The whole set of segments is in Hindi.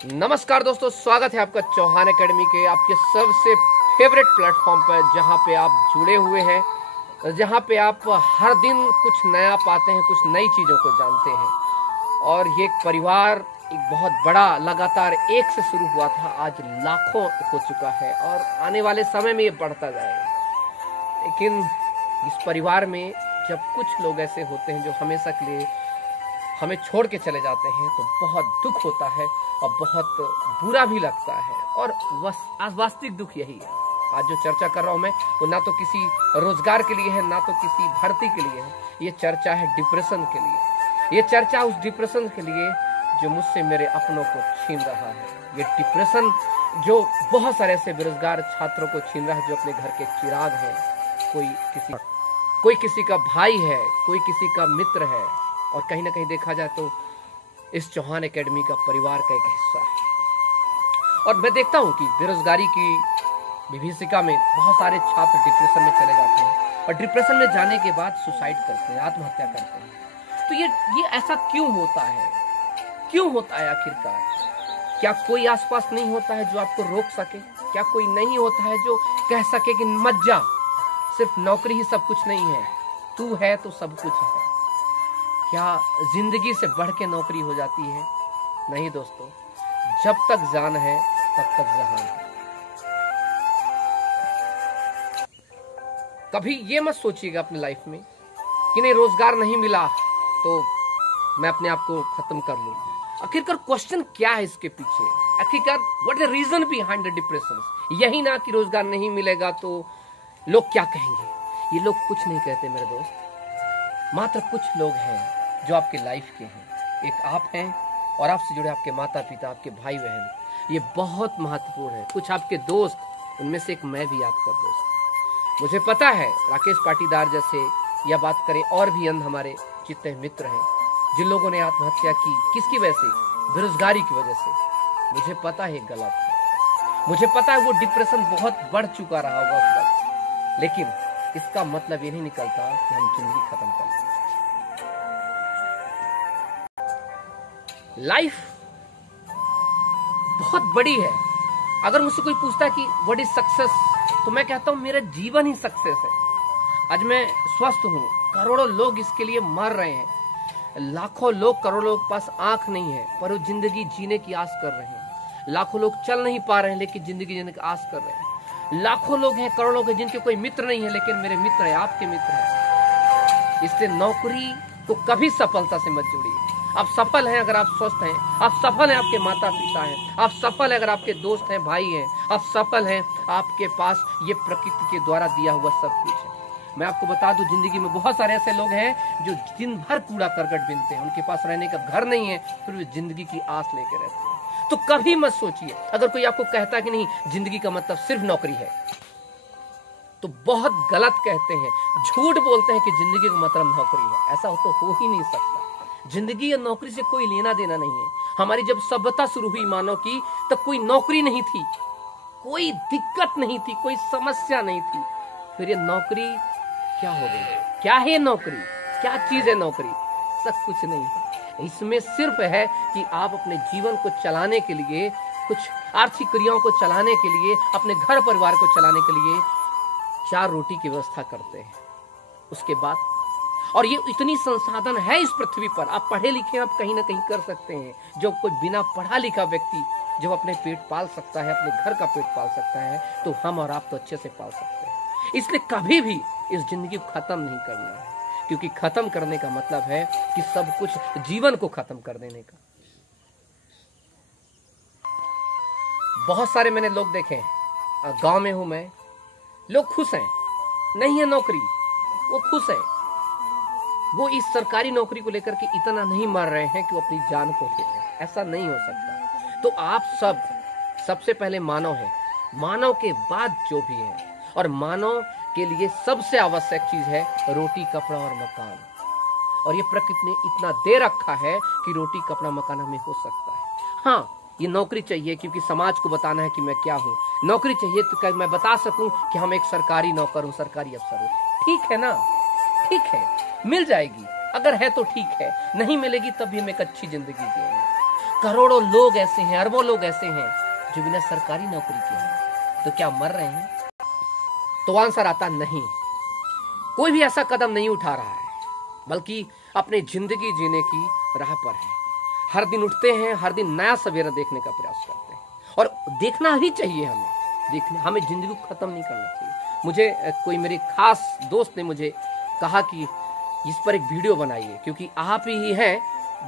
नमस्कार दोस्तों, स्वागत है आपका चौहान एकेडमी के आपके सबसे फेवरेट प्लेटफॉर्म पर, जहां पे आप जुड़े हुए हैं, जहां पे आप हर दिन कुछ नया पाते हैं, कुछ नई चीज़ों को जानते हैं। और ये परिवार एक बहुत बड़ा लगातार एक से शुरू हुआ था, आज लाखों हो चुका है और आने वाले समय में ये बढ़ता जाएगा। लेकिन इस परिवार में जब कुछ लोग ऐसे होते हैं जो हमेशा के लिए हमें छोड़ के चले जाते हैं तो बहुत दुख होता है और बहुत बुरा भी लगता है। और वास्तविक दुख यही है। आज जो चर्चा कर रहा हूं मैं, वो ना तो किसी रोजगार के लिए है, ना तो किसी भर्ती के लिए है। ये चर्चा है डिप्रेशन के लिए। ये चर्चा उस डिप्रेशन के लिए जो मुझसे मेरे अपनों को छीन रहा है। ये डिप्रेशन जो बहुत सारे ऐसे बेरोजगार छात्रों को छीन रहा है जो अपने घर के चिराग है। कोई किसी का भाई है, कोई किसी का मित्र है, और कहीं ना कहीं देखा जाए तो इस चौहान एकेडमी का परिवार का एक हिस्सा है। और मैं देखता हूं कि बेरोजगारी की विभीषिका में बहुत सारे छात्र डिप्रेशन में चले जाते हैं और डिप्रेशन में जाने के बाद सुसाइड करते हैं, आत्महत्या करते हैं। तो ये ऐसा क्यों होता है? क्यों होता है आखिरकार? क्या कोई आसपास नहीं होता है जो आपको रोक सके? क्या कोई नहीं होता है जो कह सके कि मत जा, सिर्फ नौकरी ही सब कुछ नहीं है, तू है तो सब कुछ है? क्या जिंदगी से बढ़ के नौकरी हो जाती है? नहीं दोस्तों, जब तक जान है तब तक जहान है। कभी ये मत सोचिएगा अपनी लाइफ में कि नहीं, रोजगार नहीं मिला तो मैं अपने आप को खत्म कर लूं। आखिरकार क्वेश्चन क्या है इसके पीछे? आखिरकार what is the reason behind the depression? यही ना कि रोजगार नहीं मिलेगा तो लोग क्या कहेंगे। ये लोग कुछ नहीं कहते मेरे दोस्त। मात्र कुछ लोग हैं जो आपके लाइफ के हैं। एक आप हैं और आपसे जुड़े आपके माता पिता, आपके भाई बहन, ये बहुत महत्वपूर्ण है। कुछ आपके दोस्त, उनमें से एक मैं भी आपका दोस्त। मुझे पता है राकेश पाटीदार जैसे, या बात करें और भी अन्य हमारे जितने मित्र हैं जिन लोगों ने आत्महत्या की, किसकी वजह से? बेरोजगारी की वजह से। मुझे पता है गलत है, मुझे पता है वो डिप्रेशन बहुत बढ़ चुका रहा होगा उस वक्त, लेकिन इसका मतलब ये नहीं निकलता कि हम जिंदगी खत्म कर लें। लाइफ बहुत बड़ी है। अगर मुझसे कोई पूछता है कि व्हाट इज सक्सेस, तो मैं कहता हूं मेरा जीवन ही सक्सेस है। आज मैं स्वस्थ हूं, करोड़ों लोग इसके लिए मर रहे हैं, लाखों लोग, करोड़ों लोग के पास आंख नहीं है पर वो जिंदगी जीने की आस कर रहे हैं, लाखों लोग चल नहीं पा रहे हैं लेकिन जिंदगी जीने की आस कर रहे हैं, लाखों लोग हैं, करोड़ों के जिनके कोई मित्र नहीं है लेकिन मेरे मित्र है, आपके मित्र है। इसलिए नौकरी को कभी सफलता से मत जोड़िए। आप सफल हैं अगर आप स्वस्थ हैं, आप सफल हैं आपके माता पिता हैं, आप सफल हैं अगर आपके दोस्त हैं, भाई हैं, आप सफल हैं आपके पास ये प्रकृति के द्वारा दिया हुआ सब कुछ है। मैं आपको बता दूं, जिंदगी में बहुत सारे ऐसे लोग हैं जो दिन भर कूड़ा करकट बीनते हैं, उनके पास रहने का घर नहीं है, फिर वे जिंदगी की आस लेके रहते हैं। तो कभी मत सोचिए, अगर कोई आपको कहता है कि नहीं जिंदगी का मतलब सिर्फ नौकरी है, तो बहुत गलत कहते हैं, झूठ बोलते हैं कि जिंदगी का मतलब नौकरी है। ऐसा तो हो ही नहीं सकता। जिंदगी या नौकरी से कोई लेना देना नहीं है। हमारी जब सभ्यता शुरू हुई मानव की, तब कोई नौकरी नहीं थी, कोई दिक्कत नहीं थी, कोई समस्या नहीं थी। फिर ये नौकरी क्या हो गई? क्या है नौकरी? क्या चीज है नौकरी? सब कुछ नहीं है। इसमें सिर्फ है कि आप अपने जीवन को चलाने के लिए, कुछ आर्थिक क्रियाओं को चलाने के लिए, अपने घर परिवार को चलाने के लिए 4 रोटी की व्यवस्था करते हैं। उसके बाद, और ये इतनी संसाधन है इस पृथ्वी पर, आप पढ़े लिखे आप कहीं ना कहीं कर सकते हैं। जो कोई बिना पढ़ा लिखा व्यक्ति जब अपने पेट पाल सकता है, अपने घर का पेट पाल सकता है, तो हम और आप तो अच्छे से पाल सकते हैं। इसलिए कभी भी इस जिंदगी को खत्म नहीं करना है, क्योंकि खत्म करने का मतलब है कि सब कुछ, जीवन को खत्म कर देने का। बहुत सारे मैंने लोग देखे हैं, गांव में हूं मैं, लोग खुश हैं, नहीं है नौकरी, वो खुश है। वो इस सरकारी नौकरी को लेकर के इतना नहीं मर रहे हैं कि वो अपनी जान को ले लें। ऐसा नहीं हो सकता। तो आप सब सबसे पहले मानव हैं, मानव के बाद जो भी है, और मानव के लिए सबसे आवश्यक चीज है रोटी, कपड़ा और मकान। और ये प्रकृति ने इतना दे रखा है कि रोटी, कपड़ा, मकान हमें हो सकता है। हाँ, ये नौकरी चाहिए क्योंकि समाज को बताना है कि मैं क्या हूँ। नौकरी चाहिए तो मैं बता सकूं कि हम एक सरकारी नौकर हूँ, सरकारी अफसर हूँ। ठीक है ना? ठीक है, मिल जाएगी। अगर है तो ठीक है, नहीं मिलेगी तब भी हम एक अच्छी जिंदगी जिएंगे। करोड़ों लोग ऐसे हैं, अरबों लोग ऐसे हैं जो बिना सरकारी नौकरी के हैं, तो क्या मर रहे हैं? तो आंसर आता नहीं। कोई भी ऐसा कदम नहीं उठा रहा है, बल्कि अपनी जिंदगी जीने की राह पर है। हर दिन उठते हैं, हर दिन नया सवेरा देखने का प्रयास करते हैं, और देखना ही चाहिए हमें जिंदगी को खत्म नहीं करना चाहिए। मुझे कोई मेरे खास दोस्त ने मुझे कहा कि इस पर एक वीडियो बनाइए, क्योंकि आप ही हैं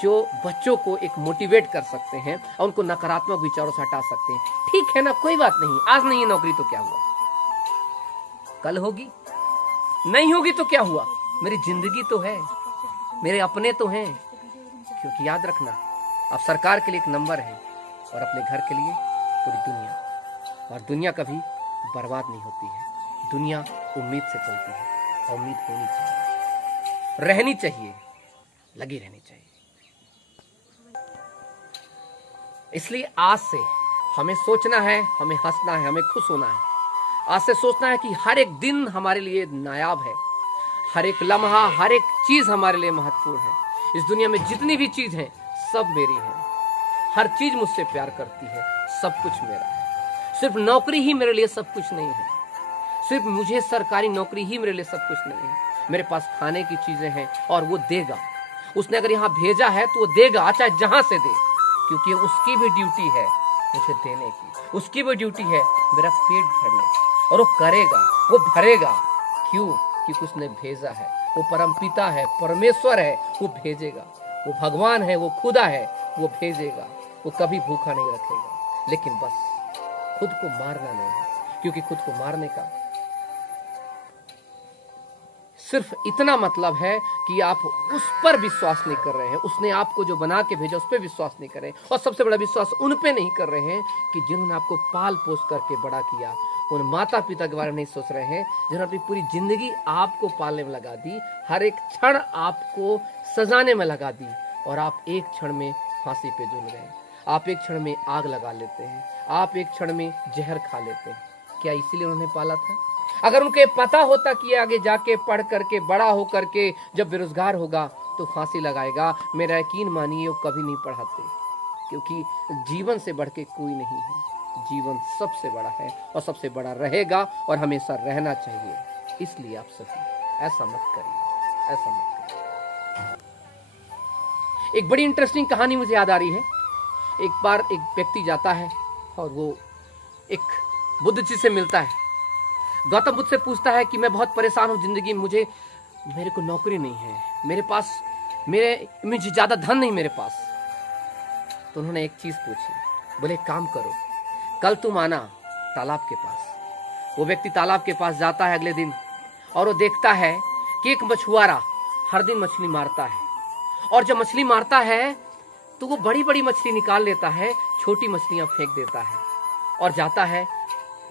जो बच्चों को एक मोटिवेट कर सकते हैं और उनको नकारात्मक विचारों से हटा सकते हैं। ठीक है ना, कोई बात नहीं, आज नहीं है नौकरी तो क्या हुआ, कल होगी, नहीं होगी तो क्या हुआ, मेरी जिंदगी तो है, मेरे अपने तो हैं। क्योंकि याद रखना, आप सरकार के लिए एक नंबर है और अपने घर के लिए पूरी दुनिया। और दुनिया कभी बर्बाद नहीं होती है, दुनिया उम्मीद से चलती है, और उम्मीद होनी चाहिए, रहनी चाहिए, लगी रहनी चाहिए। इसलिए आज से हमें सोचना है, हमें हंसना है, हमें खुश होना है। आज से सोचना है कि हर एक दिन हमारे लिए नायाब है, हर एक लम्हा, हर एक चीज हमारे लिए महत्वपूर्ण है। इस दुनिया में जितनी भी चीज है सब मेरी है, हर चीज मुझसे प्यार करती है, सब कुछ मेरा है। सिर्फ नौकरी ही मेरे लिए सब कुछ नहीं है, सिर्फ मुझे सरकारी नौकरी ही मेरे लिए सब कुछ नहीं है। मेरे पास खाने की चीजें हैं और वो देगा, उसने अगर यहाँ भेजा है तो वो देगा, चाहे जहां से दे, क्योंकि उसकी भी ड्यूटी है मुझे देने की, उसकी भी ड्यूटी है मेरा पेट भरने की, और वो करेगा, वो भरेगा। क्यों? क्योंकि उसने भेजा है, वो परमपिता है, परमेश्वर है, वो भेजेगा, वो भगवान है, वो खुदा है, वो भेजेगा, वो कभी भूखा नहीं रखेगा। लेकिन बस खुद को मारना नहीं है, क्योंकि खुद को मारने का सिर्फ इतना मतलब है कि आप उस पर विश्वास नहीं कर रहे हैं, उसने आपको जो बना के भेजा उस पर विश्वास नहीं कर रहे हैं, और सबसे बड़ा विश्वास उन पे नहीं कर रहे हैं कि जिन्होंने आपको पाल पोस करके बड़ा किया। उन माता पिता के बारे में नहीं सोच रहे हैं जिन्होंने अपनी पूरी जिंदगी आपको पालने में लगा दी, हर एक क्षण आपको सजाने में लगा दी, और आप एक क्षण में फांसी पे झूल गए, आप एक क्षण में आग लगा लेते हैं, आप एक क्षण में जहर खा लेते हैं। क्या इसीलिए उन्होंने पाला था? अगर उनके पता होता कि आगे जाके पढ़ करके बड़ा हो करके जब बेरोजगार होगा तो फांसी लगाएगा, मेरा यकीन मानिए वो कभी नहीं पढ़ाते, क्योंकि जीवन से बढ़ के कोई नहीं है, जीवन सबसे बड़ा है और सबसे बड़ा रहेगा और हमेशा रहना चाहिए। इसलिए आप सभी ऐसा मत करिए, ऐसा मत करिए। एक बड़ी इंटरेस्टिंग कहानी मुझे याद आ रही है। एक बार एक व्यक्ति जाता है और वो एक बुद्ध जी से मिलता है। गौतम बुद्ध से पूछता है कि मैं बहुत परेशान हूं जिंदगी में, मेरे को नौकरी नहीं है, मुझे ज्यादा धन नहीं मेरे पास। तो उन्होंने एक चीज पूछी, बोले काम करो, कल तुम आना तालाब के पास। वो व्यक्ति तालाब के पास जाता है अगले दिन, और वो देखता है कि एक मछुआरा हर दिन मछली मारता है, और जब मछली मारता है तो वो बड़ी बड़ी मछली निकाल लेता है, छोटी मछलियां फेंक देता है, और जाता है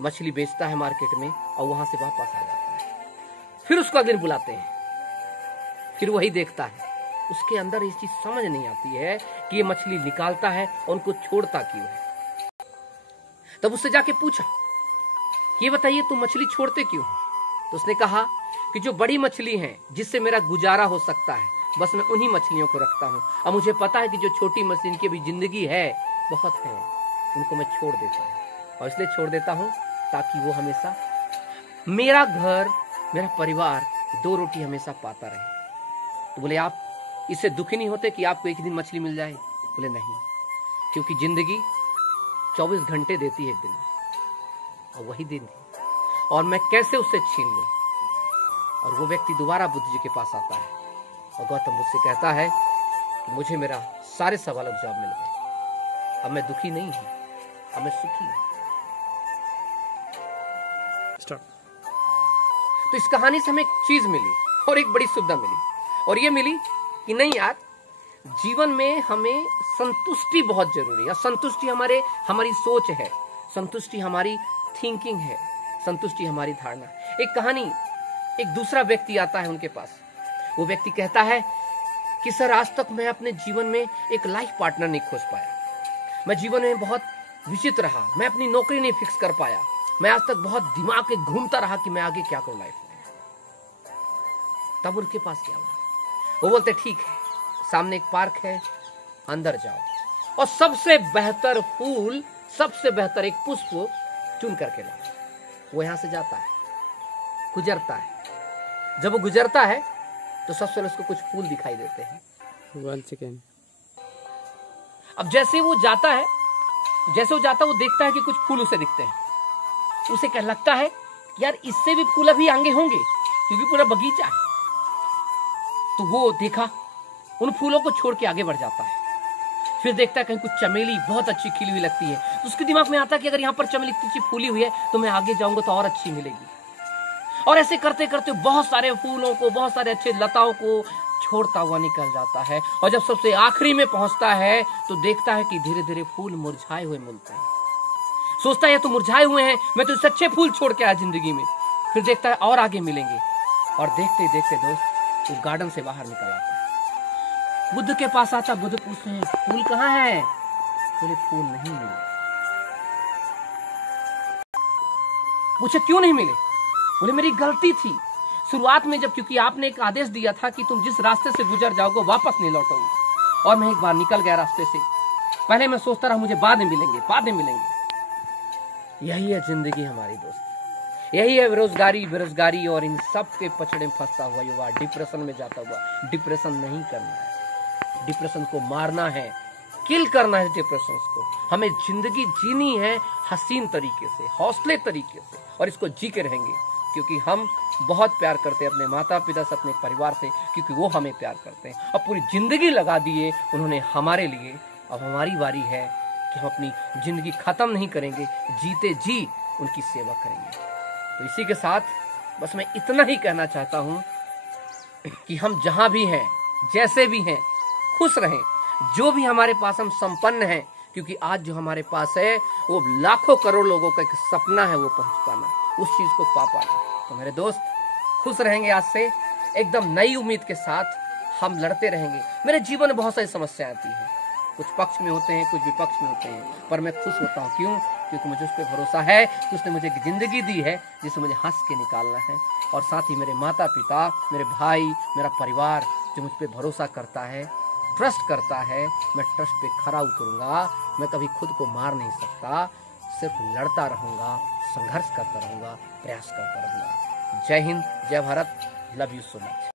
मछली बेचता है मार्केट में, और वहां से वापस आ जाता है। फिर उसको अगले दिन बुलाते हैं, फिर वही देखता है, उसके अंदर इस चीज समझ नहीं आती है कि ये मछली निकालता है और उनको छोड़ता क्यों है। तब उससे जाके पूछा, ये बताइए तुम मछली छोड़ते क्यों? तो उसने कहा कि जो बड़ी मछली है जिससे मेरा गुजारा हो सकता है, बस मैं उन्हीं मछलियों को रखता हूं, और मुझे पता है कि जो छोटी मछली की भी जिंदगी है बहुत है, उनको मैं छोड़ देता हूं। और इसलिए छोड़ देता हूं ताकि वो हमेशा मेरा घर, मेरा परिवार दो रोटी हमेशा पाता रहे। तो बोले आप इससे दुखी नहीं होते कि आपको एक दिन मछली मिल जाए? बोले नहीं, क्योंकि जिंदगी 24 घंटे देती है एक दिन, और वही दिन थी, और मैं कैसे उससे छीन लूं? और वो व्यक्ति दोबारा बुद्ध जी के पास आता है, और गौतम बुद्ध से कहता है कि मुझे मेरा सारे सवालों के जवाब मिल गए, अब मैं दुखी नहीं हूं, अब मैं सुखी हूं। तो इस कहानी से हमें एक चीज मिली, और एक बड़ी सुविधा मिली, और ये मिली कि नहीं यार, जीवन में हमें संतुष्टि बहुत जरूरी है। संतुष्टि हमारी सोच है, संतुष्टि हमारी थिंकिंग है, संतुष्टि हमारी धारणा। एक कहानी, एक दूसरा व्यक्ति आता है उनके पास, वो व्यक्ति कहता है कि सर आज तक मैं अपने जीवन में एक लाइफ पार्टनर नहीं खोज पाया, मैं जीवन में बहुत विचित्र रहा, मैं अपनी नौकरी नहीं फिक्स कर पाया, मैं आज तक बहुत दिमाग में घूमता रहा कि मैं आगे क्या करूं लाइफ में। तब उनके पास क्या हुआ? वो बोलते ठीक है, सामने एक पार्क है, अंदर जाओ और सबसे बेहतर फूल, सबसे बेहतर एक पुष्प चुन करके लाता है। वो यहां से जाता है, गुजरता है। जब वो गुजरता है तो सबसे पहले उसको कुछ फूल दिखाई देते हैं। 1 सेकेंड। अब जैसे वो जाता है, वो देखता है कि कुछ फूल उसे दिखते हैं। उसे क्या लगता है कि यार इससे भी फूल अभी आगे होंगे, क्योंकि पूरा बगीचा है। तो वो देखा, उन फूलों को छोड़ के आगे बढ़ जाता है। फिर देखता है कहीं कुछ चमेली बहुत अच्छी खिली हुई लगती है, तो उसके दिमाग में आता है कि अगर यहाँ पर चमेली इतनी अच्छी फूली हुई है तो मैं आगे जाऊंगा तो और अच्छी मिलेगी। और ऐसे करते करते बहुत सारे फूलों को, बहुत सारे अच्छे लताओं को छोड़ता हुआ निकल जाता है। और जब सबसे आखिरी में पहुंचता है तो देखता है कि धीरे धीरे फूल मुरझाए हुए मिलते हैं। सोचता है ये तो मुरझाए हुए हैं, मैं तो सच्चे फूल छोड़ के आया जिंदगी में। फिर देखता है और आगे मिलेंगे, और देखते देखते दोस्त वो गार्डन से बाहर निकल आता है। बुद्ध के पास आता, बुद्ध पूछते हैं फूल कहाँ है? बोले फूल नहीं मिले। पूछे क्यों नहीं मिले? बोले मेरी गलती थी शुरुआत में, जब क्योंकि आपने एक आदेश दिया था कि तुम जिस रास्ते से गुजर जाओगे वापस नहीं लौटोगे, और मैं एक बार निकल गया रास्ते से। पहले मैं सोचता रहा मुझे बाद में मिलेंगे, बाद में मिलेंगे। यही है जिंदगी हमारी दोस्त, यही है बेरोजगारी और इन सब के पचड़े में फंसता हुआ युवा, डिप्रेशन में जाता हुआ। डिप्रेशन नहीं करना है, डिप्रेशन को मारना है, किल करना है डिप्रेशन को। हमें जिंदगी जीनी है हसीन तरीके से, हौसले तरीके से, और इसको जी के रहेंगे, क्योंकि हम बहुत प्यार करते हैं अपने माता पिता से, अपने परिवार से, क्योंकि वो हमें प्यार करते हैं। अब पूरी जिंदगी लगा दिए उन्होंने हमारे लिए। अब हमारी बारी है कि हम अपनी जिंदगी खत्म नहीं करेंगे, जीते जी उनकी सेवा करेंगे। तो इसी के साथ बस मैं इतना ही कहना चाहता हूं कि हम जहां भी हैं, जैसे भी हैं, खुश रहें। जो भी हमारे पास हम संपन्न हैं, क्योंकि आज जो हमारे पास है वो लाखों करोड़ लोगों का एक सपना है, वो पहुंच पाना, उस चीज को पा पाना। तो मेरे दोस्त खुश रहेंगे, आज से एकदम नई उम्मीद के साथ हम लड़ते रहेंगे। मेरे जीवन में बहुत सारी समस्याएं आती हैं, कुछ पक्ष में होते हैं, कुछ विपक्ष में होते हैं, पर मैं खुश होता हूँ। क्यों? क्योंकि मुझे उस पर भरोसा है कि उसने मुझे एक जिंदगी दी है जिसे मुझे हंस के निकालना है। और साथ ही मेरे माता पिता, मेरे भाई, मेरा परिवार जो मुझ पर भरोसा करता है, ट्रस्ट करता है, मैं ट्रस्ट पे खरा उतरूंगा। मैं कभी खुद को मार नहीं सकता, सिर्फ लड़ता रहूंगा, संघर्ष करता रहूंगा, प्रयास करता रहूंगा। जय हिंद, जय Bharat, love you so much.